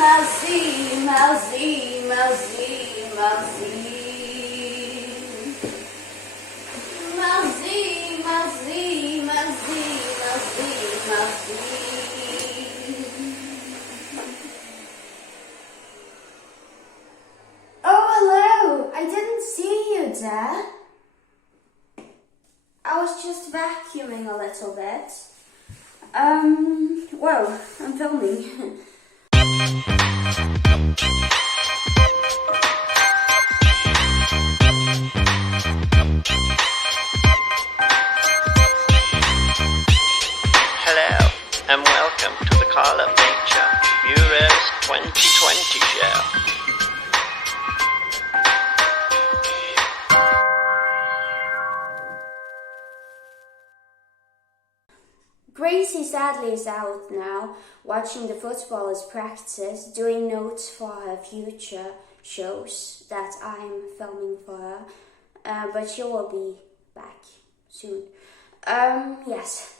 Mousy, mousy, mousy, mousy. Mousy, mousy, mousy, mousy, mousy. Oh, hello! I didn't see you there. I was just vacuuming a little bit. Whoa, I'm filming. Hello, and welcome to the Call of Nature Viewers 2020 show. Gracie sadly is out now, watching the footballers practice, doing notes for her future shows that I'm filming for her, but she will be back soon. Yes.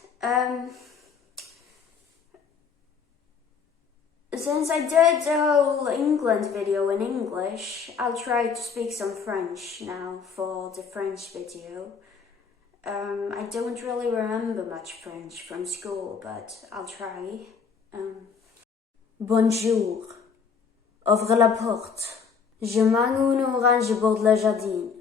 Since I did the whole England video in English, I'll try to speak some French now for the French video. I don't really remember much French from school, but I'll try. Bonjour. Ouvre la porte. Je mange une orange au bord de la jardine.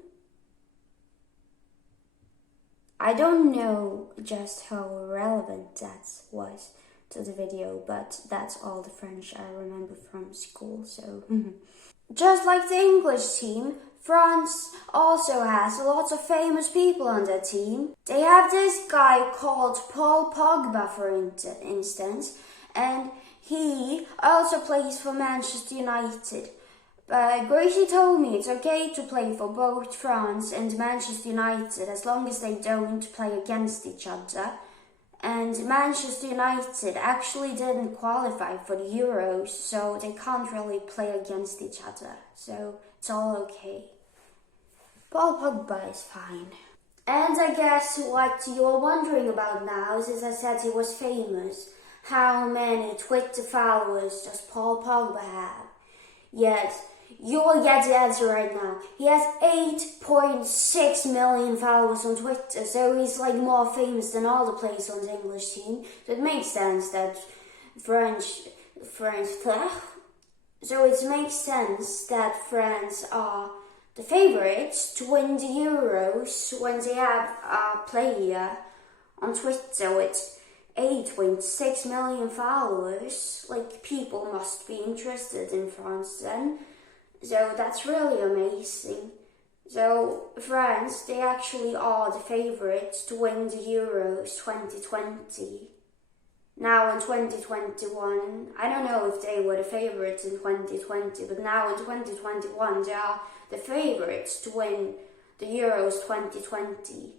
I don't know just how relevant that was to the video, but that's all the French I remember from school, so... Just like the English team, France also has a lot of famous people on their team. They have this guy called Paul Pogba, for instance, and he also plays for Manchester United. But Gracie told me it's okay to play for both France and Manchester United as long as they don't play against each other. And Manchester United actually didn't qualify for the Euros, so they can't really play against each other. So it's all okay. Paul Pogba is fine. And I guess what you're wondering about now, since I said he was famous, how many Twitter followers does Paul Pogba have? Yes, you will get the answer right now. He has 8.6 million followers on Twitter, so he's like more famous than all the players on the English team. So it makes sense that France are the favourites to win the Euros when they have a player on Twitter with 8.6 million followers. Like, people must be interested in France then. So that's really amazing. So France, they actually are the favourites to win the Euros 2020. Now in 2021, I don't know if they were the favourites in 2020, but now in 2021 they are the favourites to win the Euros 2020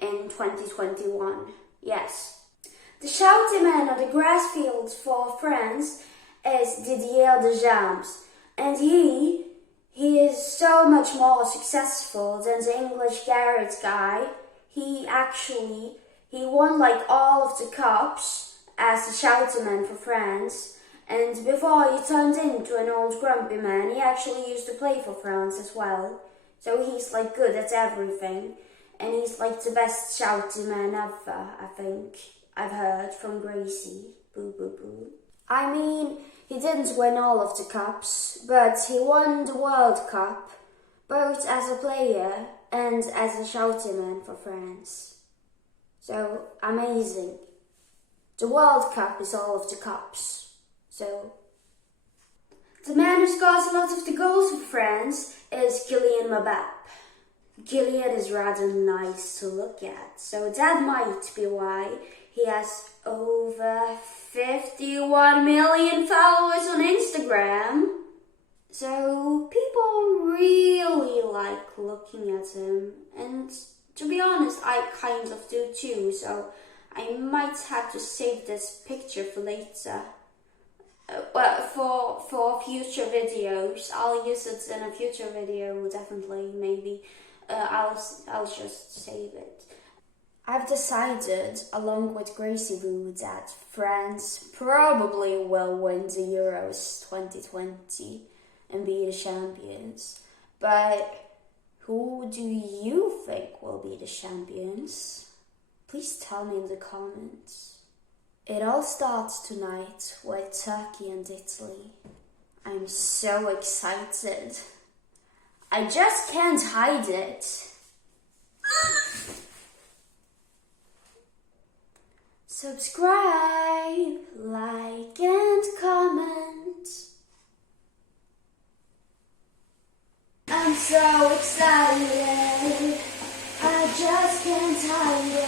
in 2021. Yes. The shouty man on the grass field for France is Didier Deschamps, and he is so much more successful than the English Garrett guy. He won like all of the cups as the shouty man for France, and before he turned into an old grumpy man, he actually used to play for France as well. So he's like good at everything, and he's like the best shouty man ever, I think. I've heard from Gracie. Boo boo boo. I mean, he didn't win all of the cups, but he won the World Cup, both as a player and as a shouty man for France. So, amazing. The World Cup is all of the cups. So, the man who scores a lot of the goals for France is Kylian Mbappé. Kylian is rather nice to look at, so that might be why he has over 51 million followers on Instagram. So people really like looking at him, and to be honest, I kind of do too, so I might have to save this picture for later. For future videos. I'll use it in a future video, definitely, maybe. I'll just save it. I've decided, along with Gracie Wu, that France probably will win the Euros 2020 and be the champions. But who do you think will be the champions? Please tell me in the comments. It all starts tonight with Turkey and Italy. I'm so excited. I just can't hide it. Subscribe, like and comment. I'm so excited, I just can't hide it.